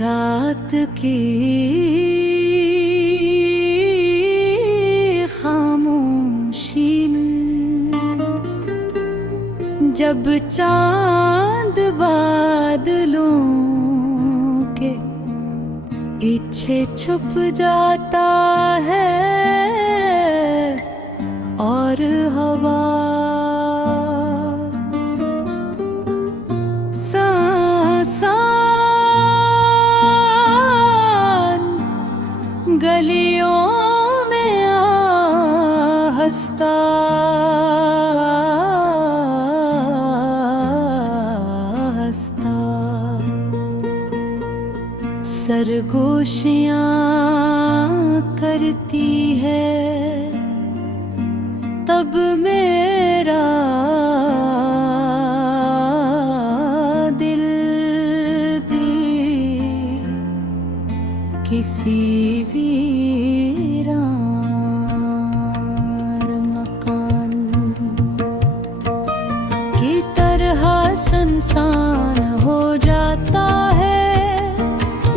रात की खामोशी में जब चांद बादलों के पीछे छुप जाता है और हवा गलियों में हंसता हंसता सरगोशियां करती है तब मेरा दिल भी किसी वीरान मकान की तरह सनसान हो जाता है।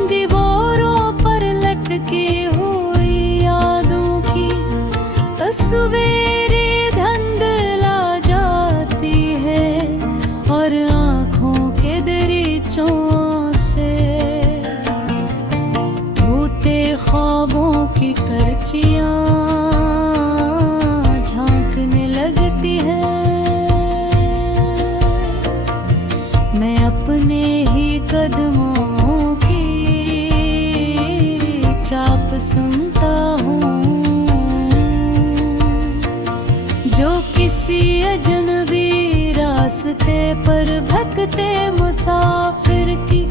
दीवारों पर लटकी हुई यादों की तस्वीरें धुंधला जाती है और आँखों के दरीचों ख्वाबों की करचियां झांकने लगती है। मैं अपने ही कदमों की चाप सुनता हूँ जो किसी अजनबी रास्ते पर भटकते मुसाफिर की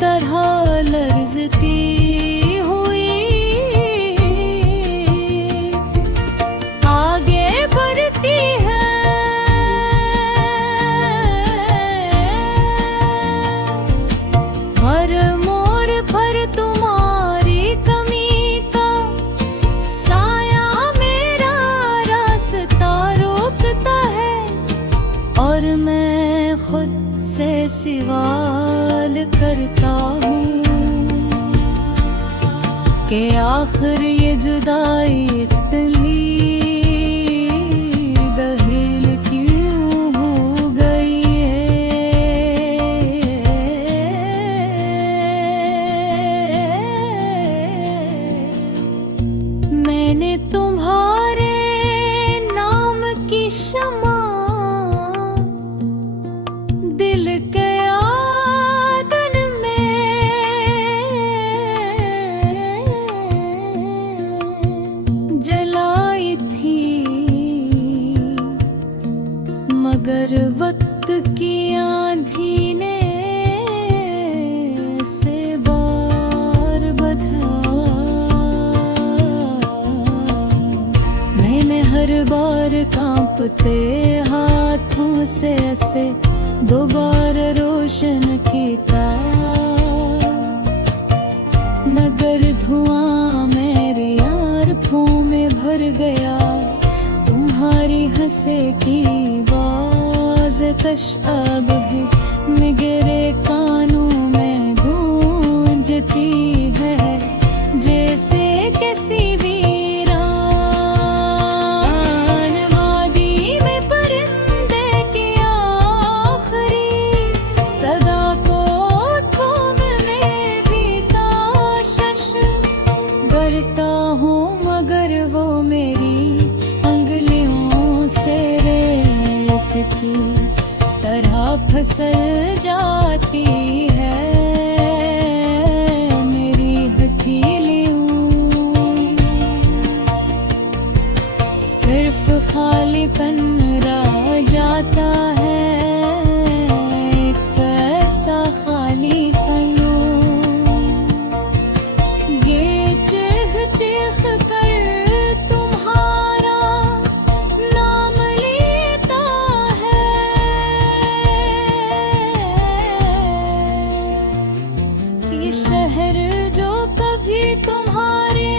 तरह लर्ज़ती और मैं खुद से सवाल करता हूँ कि आखिर ये जुदाई इतनी दहेल क्यों हो गई है। मैंने तुम्हारे नाम की शमा दिल के आंगन में जलाई थी, मगर वक्त की आंधी ने से बार बधा। मैंने हर बार कांपते हाथों से ऐसे दोबारा रोशन किया, मगर धुआं मेरी आँखों में भर गया। तुम्हारी हंसे की बाज कश अब है मेरे कानों में गूंजती है, जैसे किसी मगर वो मेरी अंगलियों से रेत की तरह फिसल जाती है। मेरी हथेलियों सिर्फ खालीपन रह जाता है, एक ऐसा खालीपन चीख कर तुम्हारा नाम लेता है। ये शहर जो कभी तुम्हारे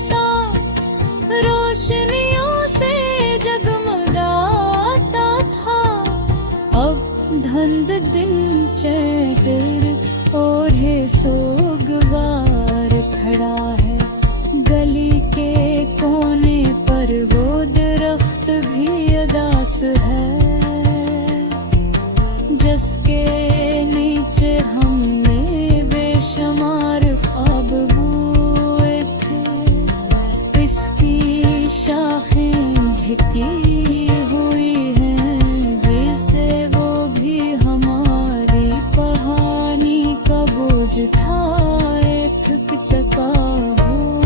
साथ रोशनियों से जगमगाता था, अब धुंध दिन चैतर ओढ़े सो सूरज खाए थक चका हूँ।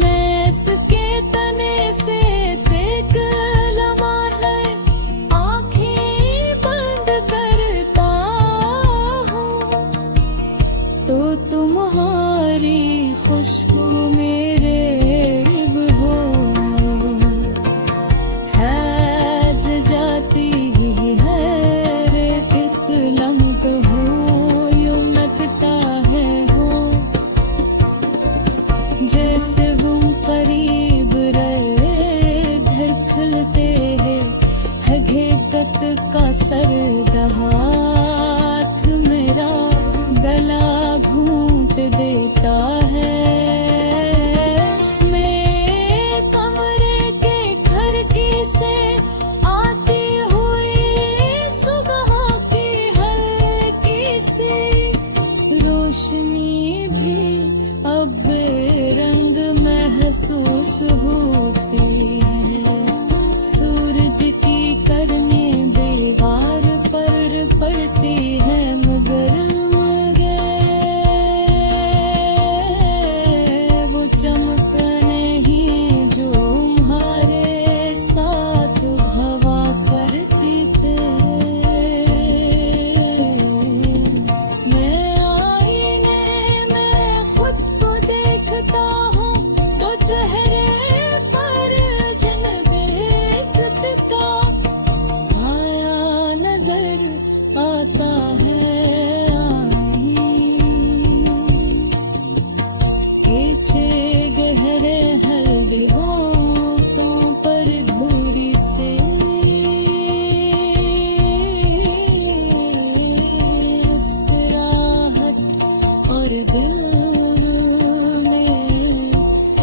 मैं इसके तने से देख लम्हा है आँखें बंद करता हूँ, तो तुम्हारी खुशबू मेरे रिब हो हैज जाती है रे एक लम्ब हो, यूं लगता है हो जैसे वो करीब रहे घर खुलते है घेकत का सर हाथ मेरा गला घूंट देता है। मैं कमरे के खिड़की से आती हुई सुबह की हल्की सी रोशनी भी अब रंग महसूस होती है। सूरज की किरणें दीवार पर पड़ती है मगर वो चमक नहीं जो हमारे साथ हवा करती थी। मैं आईने में खुद को देखता हूँ तो चेहरे पर जन देखत का साया नजर आता है। पीछे गहरे हल्दी होठों पर धूरी से मुस्कुराहट और दिल में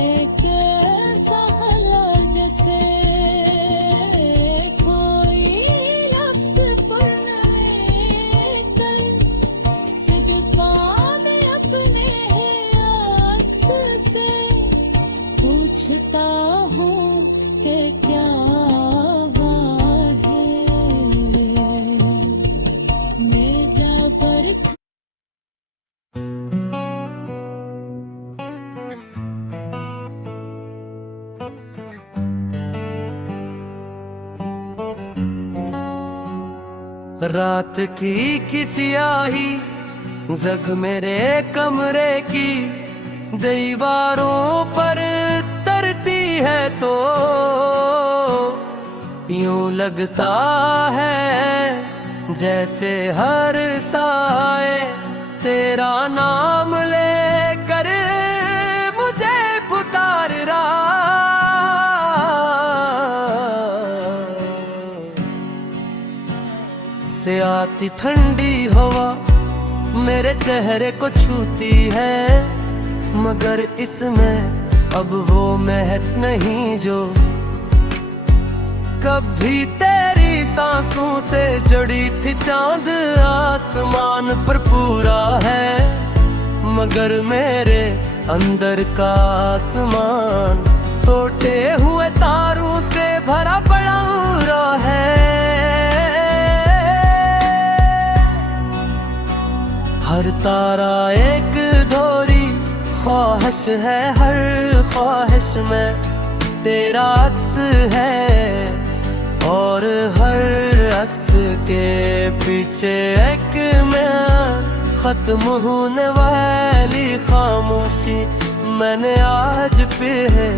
एक ऐसा हला जैसे कोई लफ्ज पूर्ण कर सिदका में अपने अक्स से पूछता हूँ कि क्या हुआ है। मैं जा पर रात की स्याही जग मेरे कमरे की दीवारों पर तरती है तो यूं लगता है जैसे हर साए तेरा नाम लेकर मुझे पुकार रहा। से आती ठंडी हवा मेरे चेहरे को छूती है मगर इसमें अब वो महक नहीं जो कभी तेरी सांसों से जड़ी थी। चांद आसमान पर पूरा है मगर मेरे अंदर का आसमान टूटे हुए तारों से भरा पड़ा है। हर तारा एक धोरी ख्वाहिश है, हर ख्वाहिश में तेरा अक्स है और हर अक्स के पीछे एक में खत्म होने वाली खामोशी। मैंने आज पे है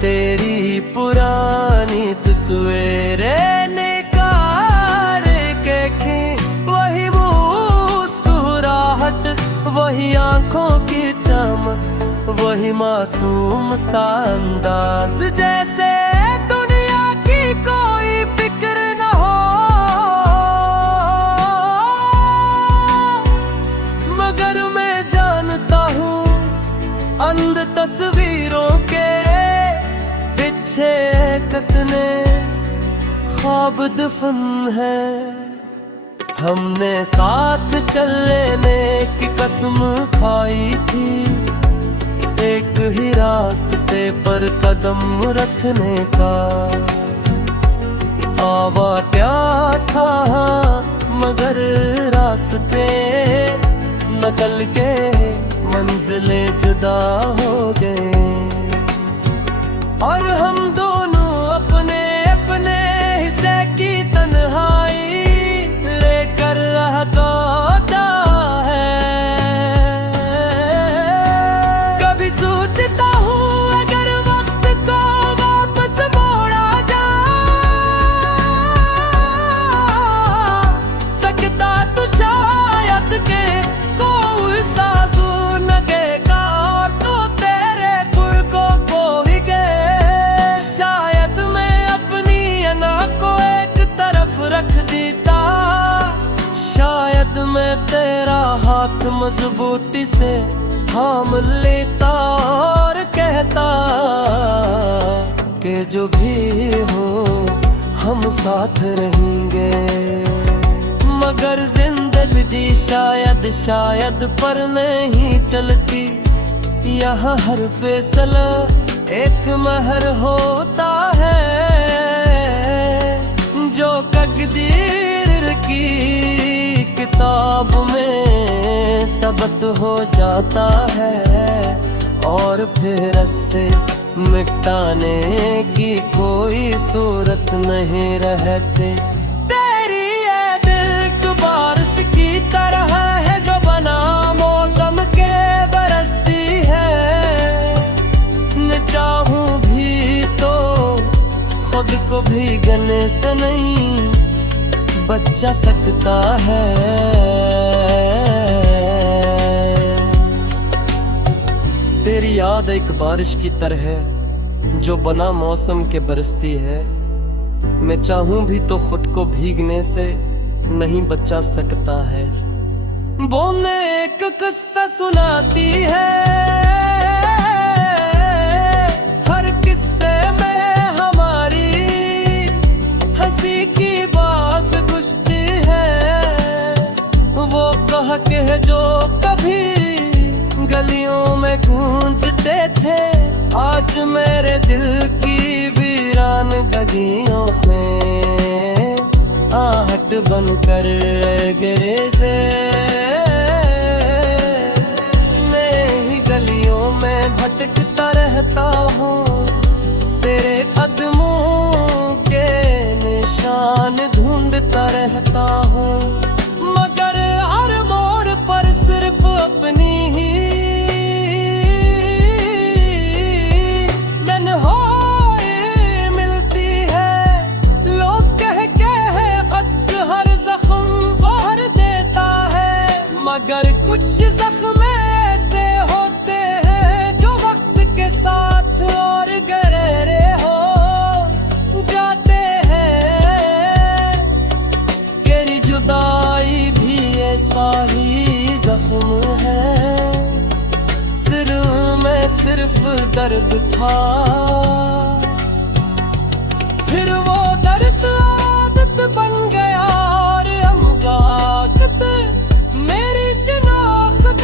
तेरी पुरानी तस्वीरें निकाल के खी, वही मुस्कुराहट, वही आंखों की चमक, वही मासूम सा अंदाज, जैसे दुनिया की कोई फिक्र न हो मगर मैं जानता हूँ अंध तस्वीरों के पीछे कितने ख्वाब दफन है। हमने साथ चलने की कसम खाई थी, एक ही रास्ते पर कदम रखने का। आवा क्या था मगर रास्ते बदल के मंजिलें जुदा हो गए और हम दोनों अपने अपने हिस्से की तन्हाई लेकर रहता है। कभी सोचता हूँ अगर वक्त को वापस मोड़ा जा सकता तो शायद के कोई साजू लगेगा तो तेरे पुल को कोई गए। शायद मैं अपनी अना को एक तरफ रख देता, शायद मैं तेरा हाथ मजबूती से थाम लेता और कहता कि जो भी हो हम साथ रहेंगे। मगर जिंदगी शायद पर नहीं चलती, यहाँ हर फैसला एक महर होता है जो तकदीर की किताब में सबक हो जाता है और फिर इससे मिटाने की कोई सूरत नहीं रहती। तेरी ये दिल बारिश की तरह है जो बना मौसम के बरसती है। न चाहूं भी तो खुद को भीगने से नहीं बचा सकता है। तेरी याद एक बारिश की तरह है जो बना मौसम के बरसती है। मैं चाहूं भी तो खुद को भीगने से नहीं बचा सकता है। वो मैं एक किस्सा सुनाती है, हर किस्से में हमारी हंसी की बात गुजरती है। वो कह के जो कभी गलियों में गूंजते थे आज मेरे दिल की वीरान गलियों में आहट बनकर गिरे से। मैं ही गलियों में भटकता रहता हूँ, तेरे कदमों के निशान ढूंढता रहता हूँ। मगर हर मोड़ पर सिर्फ अपनी ही मिलती है। लोग कह के है वक्त हर जख्म भर देता है, मगर कुछ जख्म ऐसे होते हैं जो वक्त के साथ और गहरे हो जाते हैं। तेरी जुदाई भी ऐसा ही जख्म है, सिर में सिर्फ दर्द था फिर वो दर्द आदत बन गया और अमगाकत मेरी शिनाख्त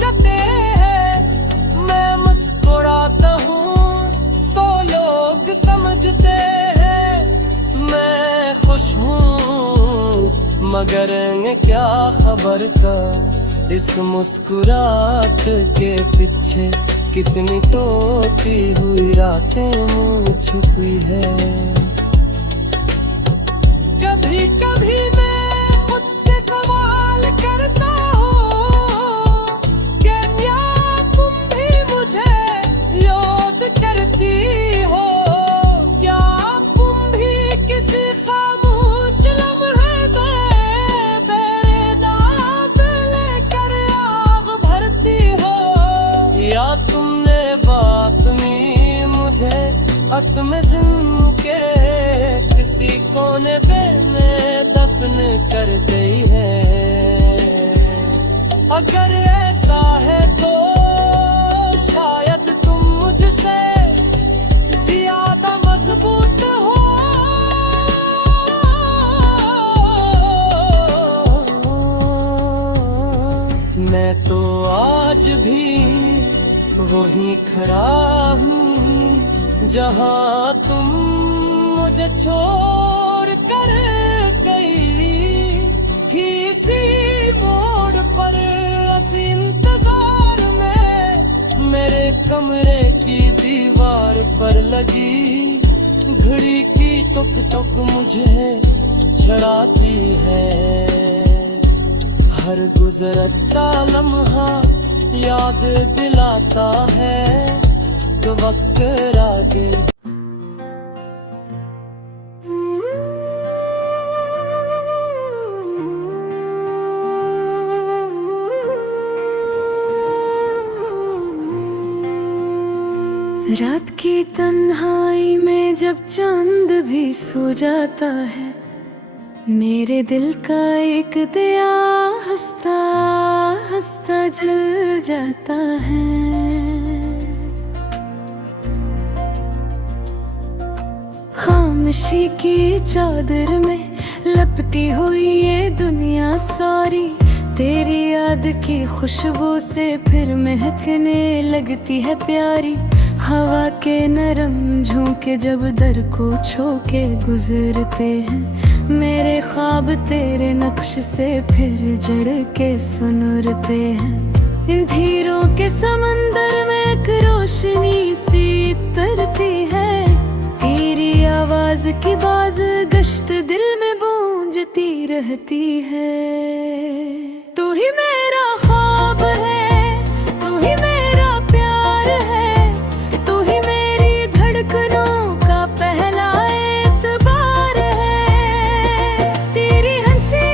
जते हैं। मैं मुस्कुराता हूँ तो लोग समझते हैं मैं खुश हूँ, मगर क्या खबर का इस मुस्कुराहट के पीछे कितनी टूटी हुई रातें मुझ छुपी है। कभी कभी मैं खुद से सवाल करता हूँ कि क्या तुम भी मुझे याद करती हो। क्या तुम भी किसी खामोश लम्हे में मेरे नाम लेकर आग भरती हो। या तुमने बात में मुझे आत्म के किसी कोने पे मैं दफन कर गई है। अगर ऐसा है तो शायद तुम मुझसे ज्यादा मजबूत हो। मैं तो आज भी वहीं खड़ा हूँ जहाँ तुम मुझे छोड़ कर गई। किसी लगी घड़ी की टुक टुक मुझे छड़ाती है। हर गुजरता लम्हा याद दिलाता है कि वक्त आगे। रात की तन्हाई में जब चांद भी सो जाता है, मेरे दिल का एक दिया हंसता हंसता जल जाता है। खामोशी की चादर में लपटी हुई ये दुनिया सारी, तेरी याद की खुशबू से फिर महकने लगती है प्यारी। हवा के नरम झोंके जब दर को छू के गुजरते हैं, मेरे ख्वाब तेरे नक्श से फिर जड़ के सुनुरते हैं। इन धीरों के समंदर में एक रोशनी सी तरती है, तेरी आवाज की बाज गश्त दिल में गूंजती रहती है। तू ही मेरा ख्वाब है, तू ही मेरा प्यार है, तू ही मेरी धड़कनों का पहला एतबार है। तेरी हंसी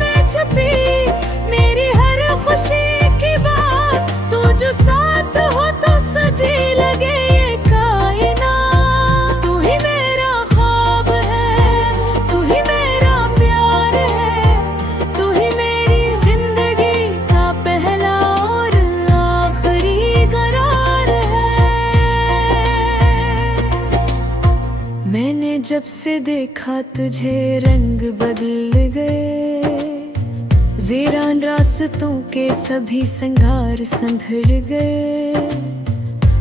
में छुपी मेरी हर खुशी की बात, तू जो साथ हो तो सजी लगे ये कायनात। तू ही मेरा ख्वाब है, तू ही मेरा प्यार है, तू ही मेरी जिंदगी का पहला और आखिरी करार है। मैंने जब से देखा तुझे रंग बदल गए, वीरान रास्तों के सभी संघार संधर गए।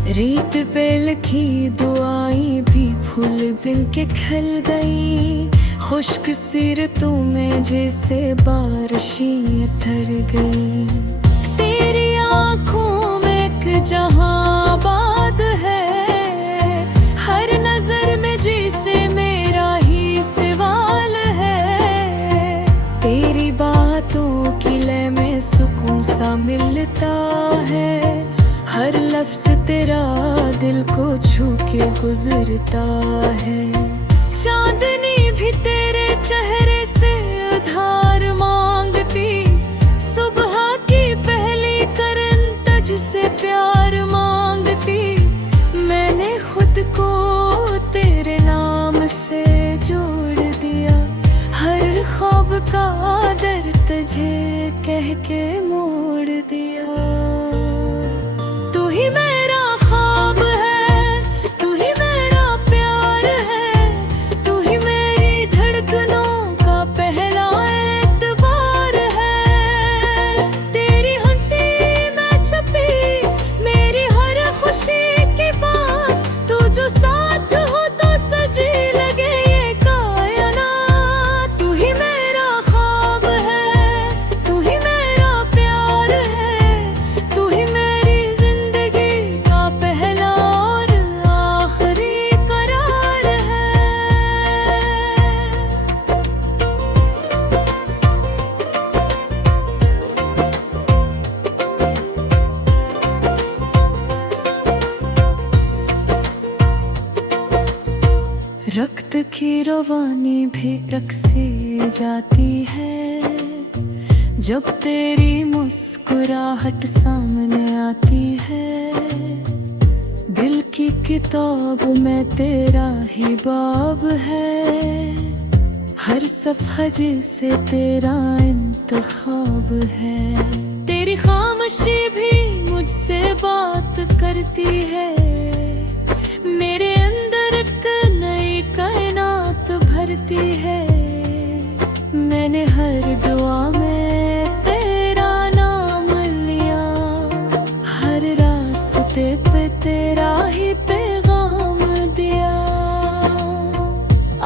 रीत पे लिखी दुआएं भी फूल बिन के खिल गई, खुश्क सीरतों में जैसे बारिशें उतर गई। तेरी आँखों में एक जहां आबाद है, हर नजर में जैसे मेरा ही सवाल है। तेरी बातों की लय में सुकून सा मिलता है, हर लफ्ज तेरा दिल को छू के गुजरता है। चांदनी भी तेरे चेहरे से उधार मांगती, सुबह की पहली करन तुझ से प्यार मांगती। मैंने खुद को तेरे नाम से जोड़ दिया, हर ख्वाब का दर्द तुझे कह के मोड़ दिया। तू ही मेरा ख्वाब है, तू ही मेरा प्यार है, तू ही मेरी धड़कनों का पहला एतबार है। तेरी हंसी में छुपी मेरी हर खुशी की बात, तू जो साथ हो तो सजी लगे ये कायनात। तू ही मेरा ख्वाब है, तू ही मेरा प्यार है, तू ही मेरी जिंदगी का पहला और आखिरी करार है। रक्त की रवानी भी रक्सी जाती है, जब तेरी मुस्कुराहट सामने आती है। दिल की किताब में तेरा ही बाब है, हर सफ़ा जिसे तेरा इंतखाब है। तेरी खामोशी भी मुझसे बात करती है, मेरे अंदर एक नई कायनात भरती है। मैंने हर दुआ में तेरा नाम लिया, हर रास्ते पे तेरा ही पैगाम दिया।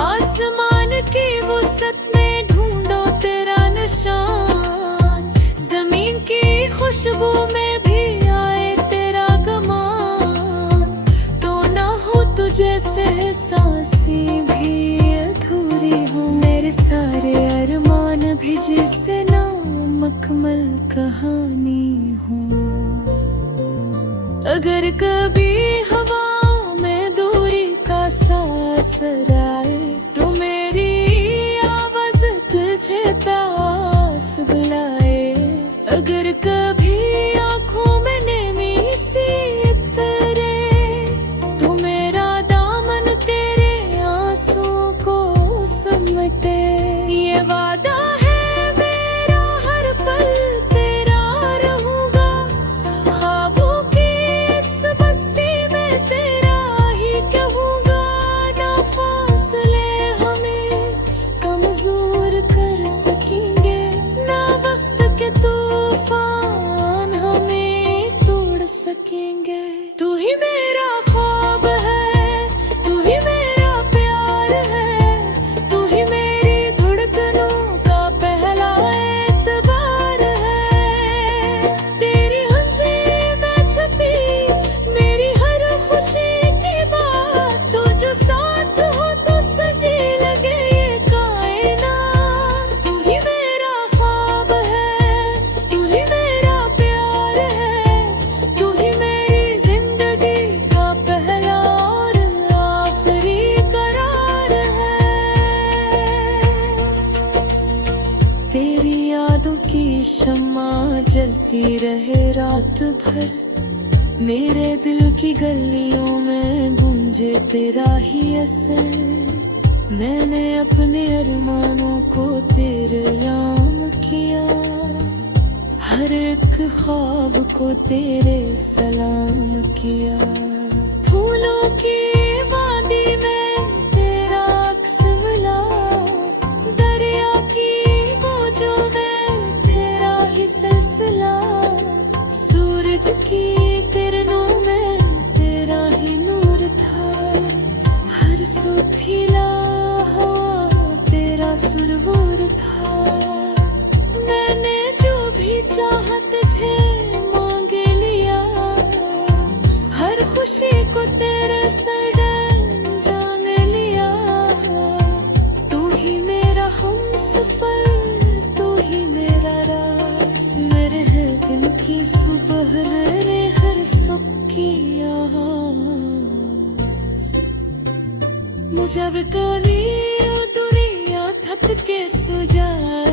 आसमान की वुसअत में ढूंढो तेरा निशान, जमीन की खुशबू में भी आए तेरा गमान। तो ना हो तुझे मुकम्मल कहानी हूँ। अगर कभी हवाओं में दूरी का सांस आए तो मेरी आवाज तुझे प्यास बुलाए। अगर कभी आंखों में नेमी सी तरे तो मेरा दामन तेरे आंसुओं को समेटे। ये वादा है मेरा हर पल तेरा रहूंगा, ख्वाबों की इस बस्ती में तेरा ही कहूंगा। ना फासले हमें कमजोर कर सकेंगे, ना वक्त के तूफान हमें तोड़ सकेंगे। तू ही मेरा ख्वाब है, तू ही मेरा प्यार है, तू ही मेरी धड़कनों का पहला एतबार है। तेरी हंसी में छपी मेरी हर खुशी की बात, तू जो साथ हो तो सजी लगे ये कायनात। तू ही मेरा ख्वाब है, तू ही मेरा प्यार है, तू ही मेरी जिंदगी का पहला और आखिरी करार है। तेरी यादों की शम्मा जलती रहे रात भर, मेरे दिल की गलियों में गूंजे तेरा ही असर। मैंने अपने अरमानों को तेरे नाम किया, हर एक ख्वाब को तेरे सलाम किया। फूलों की वादी में तेरा अक्स मिला, दरिया की मौजों में तेरा ही सिलसिला। सूरज की किरणों में तेरा ही नूर था, हर सुफीला हवा तेरा सुरवर था। मैंने जो भी चाहा तुझे मांग लिया, हर खुशी को तेरे सर जान लिया। तू ही मेरा हमसफर, तू ही मेरा राज, मेरे हर दिन की सुबह, मेरे हर सुख की आस। मुझे कभी दुनिया थक के सो जाए,